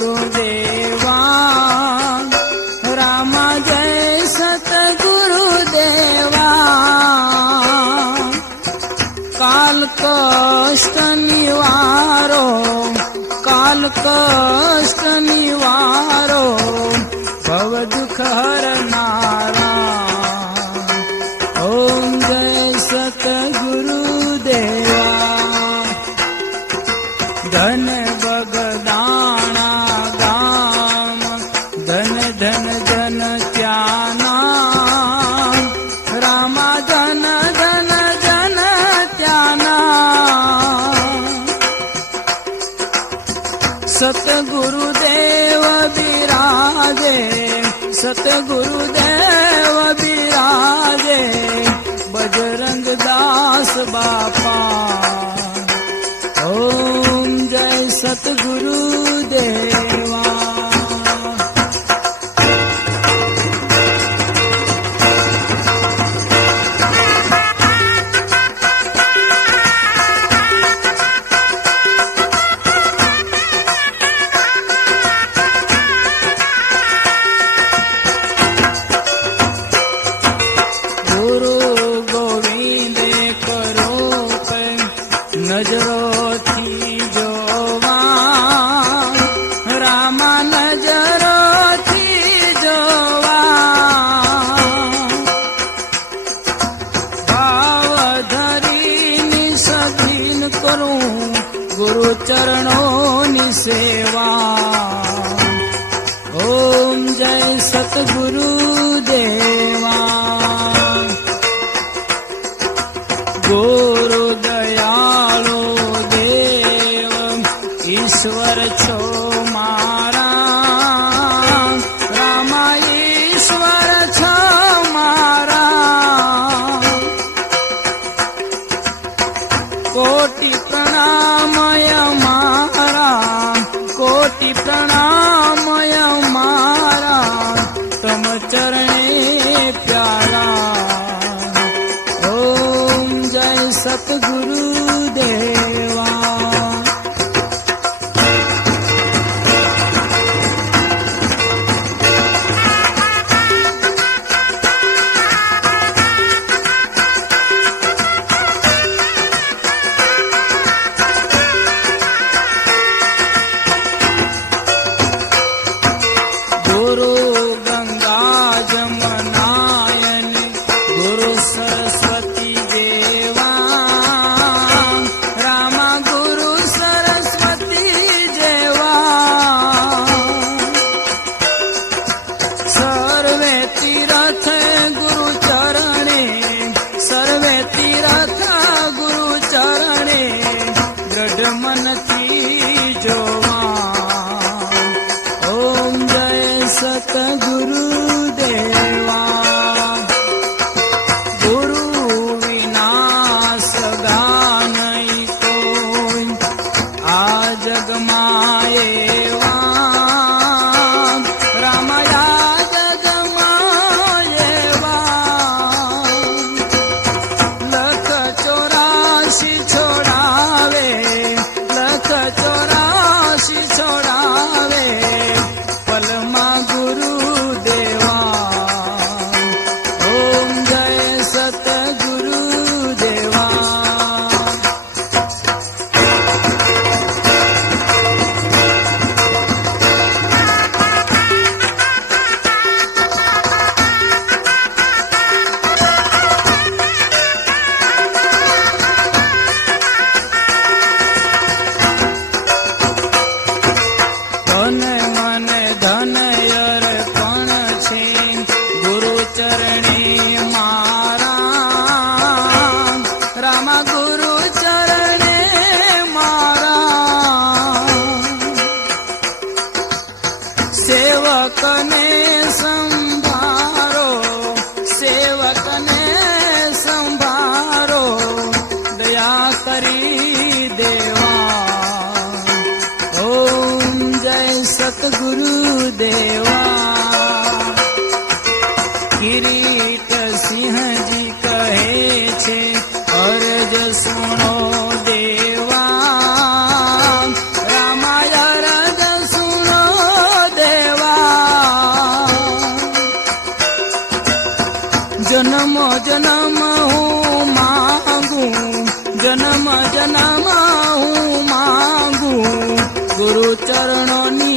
गुरुदेवा रामा जय सतगुरुदेवा काल कष्ट निवारो काल कष्ट निवारो भव दुख हरनारा ओम जय सतगुरुदेवा धन बगदाना गाम धन धन जन त्याना रामा धन धन जन त्याना सतगुरुदेव विराजे सतगुरुदेव विराजे बजरंग दास बापा ओम जय सतगुरुदेवा नजरोथी जोवा रामा नजरोथी जोवा भाव धरीनी सधीन करूं गुरु चरणों सेवा ओम जय सतगुरुदेवा गुरु दयालो देव ईश्वर छो मारा रामा ईश्वर छो मारा कोटि प्रणामय मारा कोटि प्रणामय मारा तम चरणे प्यारा सतगुरुदेवा गुरु गंगा जमुनायन गुरु सरस्वती देवा रामा गुरु सरस्वती देवा सर्वे तीर्थ गुरु चरणे सर्वे तीर्थ गुरु चरणे दृढ़ मन थी जोवा ओम जय सतगुरुदेवा गुरु विना सगा नहीं कोई आ जग माएवा रामया जग माएवा लख 84 छोड़ावे लख 84 छोड़ावे पलमा गुरुदेवा ओम जय सतगुरुदेवा धन मन धन अर्पण छे गुरु चरणे मारा रामा गुरु चरणे मारा सेवक ने संभारो सेवक ने संभारो दया करी देवा ओम जय सतगुरुदेवा किरीट सिंह जी कहे छे अर्ज सुनो देवा रामाय अर्ज सुनो ગુરુ ચરણોની